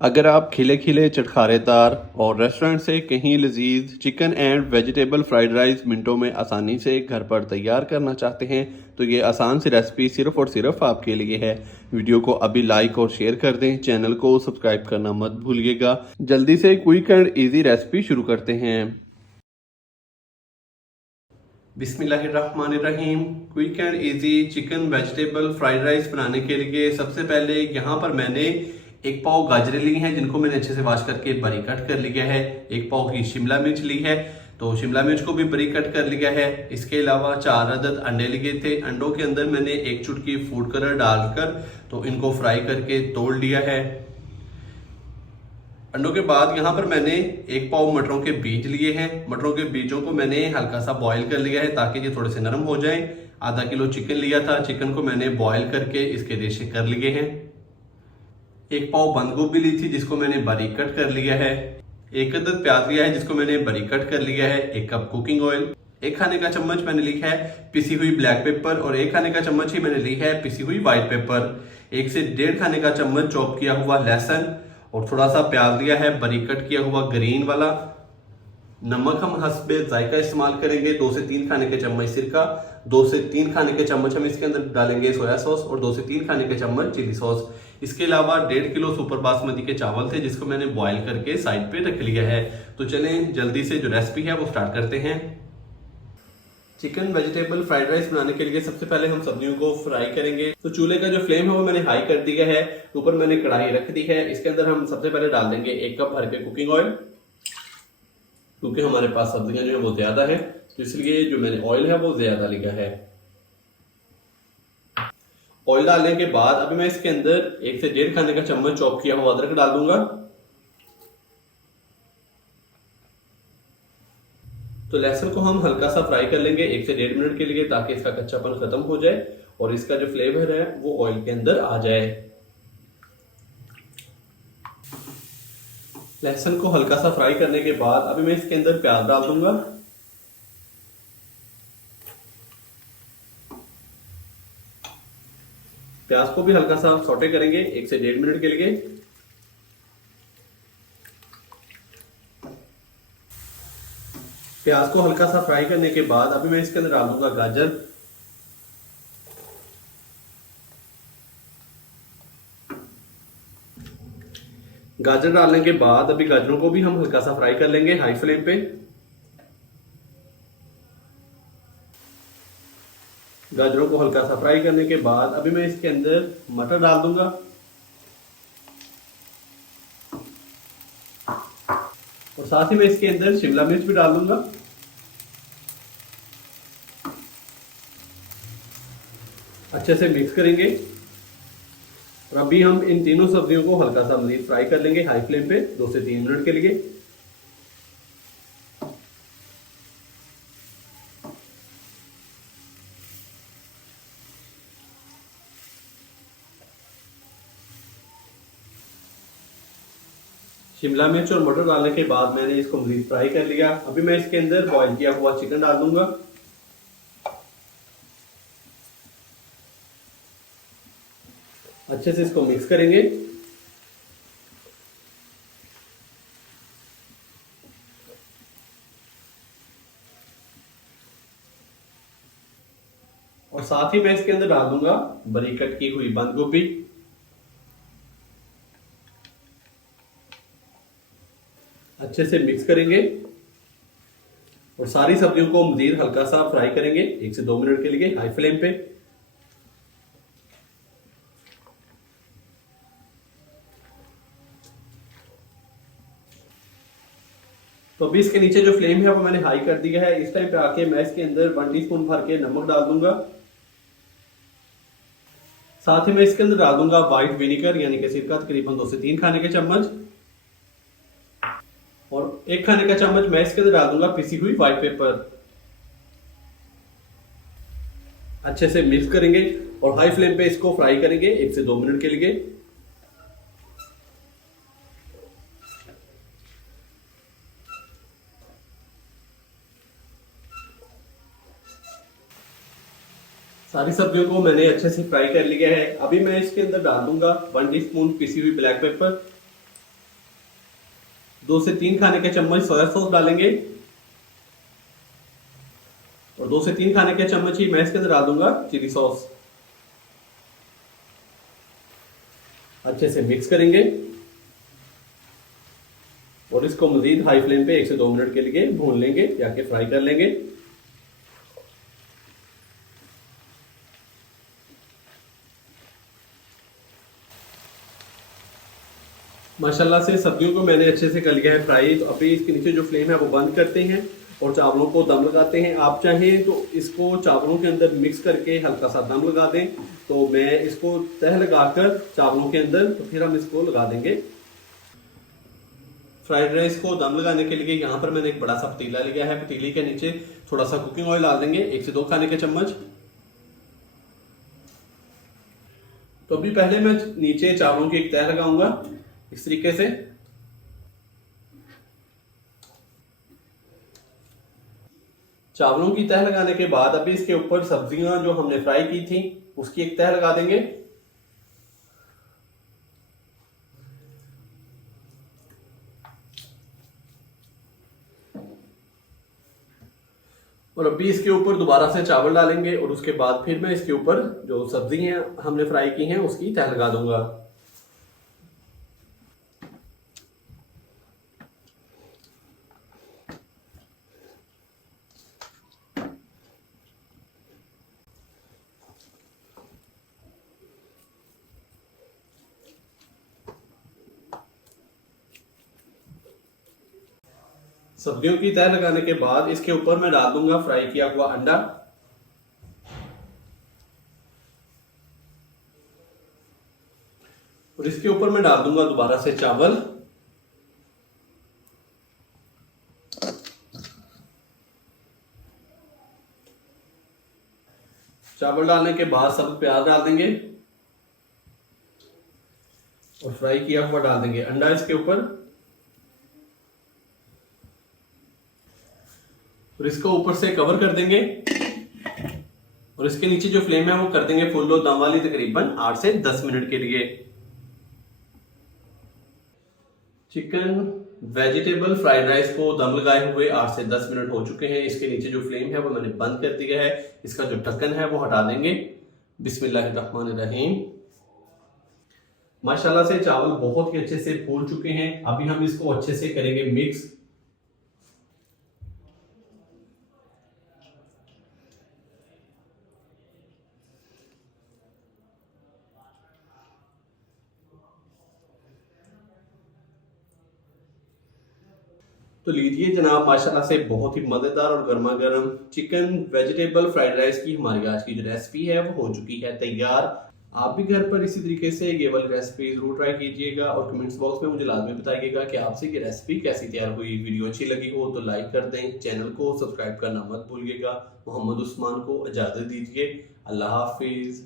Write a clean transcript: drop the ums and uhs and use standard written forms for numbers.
अगर आप खिले खिले चटखारेदार और रेस्टोरेंट से कहीं लजीज chicken and vegetable fried rice मिनटों में आसानी से घर पर तैयार करना चाहते हैं तो ये आसान सी रेसिपी सिर्फ और सिर्फ आपके लिए है। वीडियो को अभी लाइक और शेयर कर दें, चैनल को सब्सक्राइब करना मत भूलिएगा। जल्दी से क्विक एंड इजी रेसिपी शुरू करते हैं। बिस्मिल्लाहिर्रहमानिर्रहीम। Quick and easy chicken vegetable fried rice बनाने के लिए सबसे पहले यहाँ पर मैंने एक पाव गाजरें ली हैं जिनको मैंने अच्छे से वॉश करके बारीक कट कर लिया है। एक पाव की शिमला मिर्च ली है तो शिमला मिर्च को भी बारीक कट कर लिया है। इसके अलावा 4 अदद अंडे लिए थे। अंडों के अंदर मैंने 1 चुटकी फूड कलर डालकर तो इनको फ्राई करके तोड़ लिया है। अंडों के बाद यहाँ पर मैंने 1 पाव मटरों के बीज लिए हैं। मटरों के बीजों को मैंने हल्का सा बॉईल कर लिया है ताकि ये थोड़े से नरम हो जाएं। आधा किलो चिकन लिया था, चिकन को मैंने बॉईल करके इसके रेशे कर लिए हैं। 1 पाव बंद गोभी ली थी जिसको मैंने बारीक कट कर लिया है। 1 अदद प्याज लिया है जिसको मैंने बारीक कट कर लिया है। 1 कप कुकिंग ऑयल, 1 खाने का चम्मच मैंने ली है पिसी हुई ब्लैक पेपर और 1 खाने का चम्मच ही मैंने ली है पिसी हुई व्हाइट पेपर। 1 से 1.5 खाने का चम्मच चॉप किया हुआ लहसुन और थोड़ा सा प्याज लिया है बारीक कट किया हुआ ग्रीन वाला। नमक हम हस्बे जायका इस्तेमाल करेंगे। 2 से 3 खाने के चम्मच सिरका, 2 से 3 खाने के चम्मच हम इसके अंदर डालेंगे सोया सॉस और 2 से 3 खाने के चम्मच चिली सॉस। इसके अलावा 1.5 किलो सुपर बासमती के चावल थे जिसको मैंने बॉईल करके साइड पे रख लिया है। तो चलें जल्दी से जो रेसिपी है वो स्टार्ट करते हैं। चिकन वेजिटेबल फ्राइड राइस बनाने के लिए सबसे पहले हम सब्जियों को फ्राई करेंगे। तो चूल्हे का जो फ्लेम है वो मैंने हाई कर दिया है। ऊपर मैंने कढ़ाई रख दी है। इसके अंदर हम सबसे पहले डाल देंगे 1 कप भर के कुकिंग ऑयल, क्योंकि हमारे पास सब्जियां जो है वो ज्यादा है तो इसलिए जो मैंने ऑयल है वो ज्यादा लिया है। ऑयल डालने के बाद अभी मैं इसके अंदर 1 से 1.5 खाने का चम्मच चॉप किया हुआ अदरक डाल दूंगा। तो लहसुन को हम हल्का सा फ्राई कर लेंगे 1 से 1.5 मिनट के लिए ताकि इसका कच्चापन खत्म हो जाए और इसका जो फ्लेवर है वो ऑयल के अंदर आ जाए। लहसुन को हल्का सा फ्राई करने के बाद अभी मैं इसके अंदर प्याज डाल दूंगा। प्याज को भी हल्का सा सौटे करेंगे 1 से 1.5 मिनट के लिए। प्याज को हल्का सा फ्राई करने के बाद अभी मैं इसके अंदर डाल दूंगा गाजर। गाजर डालने के बाद अभी गाजरों को भी हम हल्का सा फ्राई कर लेंगे हाई फ्लेम पे। गाजरों को हल्का सा फ्राई करने के बाद अभी मैं इसके अंदर मटर डाल दूंगा और साथ ही मैं इसके अंदर शिमला मिर्च भी डाल दूंगा। अच्छे से मिक्स करेंगे और अभी हम इन तीनों सब्जियों को हल्का सा मजीद फ्राई कर लेंगे हाई फ्लेम पे 2 से 3 मिनट के लिए। शिमला मिर्च और मटर डालने के बाद मैंने इसको मजीद फ्राई कर लिया। अभी मैं इसके अंदर बॉईल किया हुआ चिकन डाल दूंगा। अच्छे से इसको मिक्स करेंगे। और साथ ही मैं इसके अंदर डाल दूंगा बारीक कट की हुई बंद गोभी। अच्छे से मिक्स करेंगे और सारी सब्जियों को मजीद हल्का सा फ्राई करेंगे 1 से 2 मिनट के लिए हाई फ्लेम पे। तो अभी इसके नीचे जो फ्लेम है वो मैंने हाई कर दिया है। इस टाइम पे आके मैं इसके अंदर 1 टीस्पून भर के नमक डाल दूंगा। साथ ही मैं इसके अंदर डाल दूंगा व्हाइट विनेगर यानी कि सिरका, तकरीबन 2 से 3 खाने के चम्मच और 1 खाने का चम्मच मैं इसके अंदर डाल दूंगा पिसी हुई व्हाइट पेपर। अच्छे से मिक्स करेंगे और हाई फ्लेम पे इसको फ्राई करेंगे 1 से 2 मिनट के लिए। सारी सब्जियों को मैंने अच्छे से फ्राई कर लिया है। अभी मैं इसके अंदर डाल दूंगा 1 टीस्पून पिसी हुई ब्लैक पेपर। 2 से 3 खाने के चम्मच सोया सॉस डालेंगे और 2 से 3 खाने के चम्मच ही मैं इसके अंदर डाल दूंगा चिली सॉस। अच्छे से मिक्स करेंगे और इसको मजीद हाई फ्लेम पे 1 से 2 मिनट के लिए भून लेंगे या कि फ्राई कर लेंगे। माशाल्लाह से सब्जियों को मैंने अच्छे से कर लिया है फ्राई। तो अभी इसके नीचे जो फ्लेम है वो बंद करते हैं और चावलों को दम लगाते हैं। आप चाहें तो इसको चावलों के अंदर मिक्स करके हल्का सा दम लगा दें। तो मैं इसको तह लगाकर चावलों के अंदर तो फिर हम इसको लगा देंगे। फ्राइड राइस को दम लगाने के लिए यहाँ पर मैंने एक बड़ा सा पतीला लिया है। पतीले के नीचे थोड़ा सा कुकिंग ऑयल डाल देंगे 1 से 2 खाने के चम्मच। तो अभी पहले मैं नीचे चावलों की एक तह लगाऊंगा इस तरीके से। चावलों की तह लगाने के बाद अभी इसके ऊपर सब्जियां जो हमने फ्राई की थी उसकी एक तह लगा देंगे। और अभी इसके ऊपर दोबारा से चावल डालेंगे और उसके बाद फिर मैं इसके ऊपर जो सब्जी हैं हमने फ्राई की हैं उसकी तह लगा दूंगा। सब्जियों की तह लगाने के बाद इसके ऊपर मैं डाल दूंगा फ्राई किया हुआ अंडा। और इसके ऊपर मैं डाल दूंगा दोबारा से चावल। चावल डालने के बाद सब प्याज डाल देंगे और फ्राई किया हुआ डाल देंगे अंडा इसके ऊपर। और इसको ऊपर से कवर कर देंगे और इसके नीचे जो फ्लेम है वो कर देंगे फुल लो दम वाली तकरीबन 8 से 10 मिनट के लिए। चिकन वेजिटेबल फ्राइड राइस को दम लगाए हुए 8 से 10 मिनट हो चुके हैं। इसके नीचे जो फ्लेम है वो मैंने बंद कर दिया है। इसका जो ढक्कन है वो हटा देंगे। बिस्मिल्लाहिर्रहमानिर्रहीम। माशाल्लाह से चावल बहुत ही अच्छे से फूल चुके हैं। अभी हम इसको अच्छे से करेंगे मिक्स। तो लीजिए जनाब, माशाल्लाह से बहुत ही मज़ेदार और गर्मा गर्म चिकन वेजिटेबल फ्राइड राइस की हमारी आज की जो रेसिपी है वो हो चुकी है तैयार। आप भी घर पर इसी तरीके से ये वाली रेसिपी जरूर ट्राई कीजिएगा और कमेंट्स बॉक्स में मुझे लाजमी बताइएगा कि आपसे ये रेसिपी कैसी तैयार हुई। वीडियो अच्छी लगी हो तो लाइक कर दें, चैनल को सब्सक्राइब करना मत भूलिएगा। मोहम्मद उस्मान को इजाज़त दीजिए। अल्लाह हाफिज़।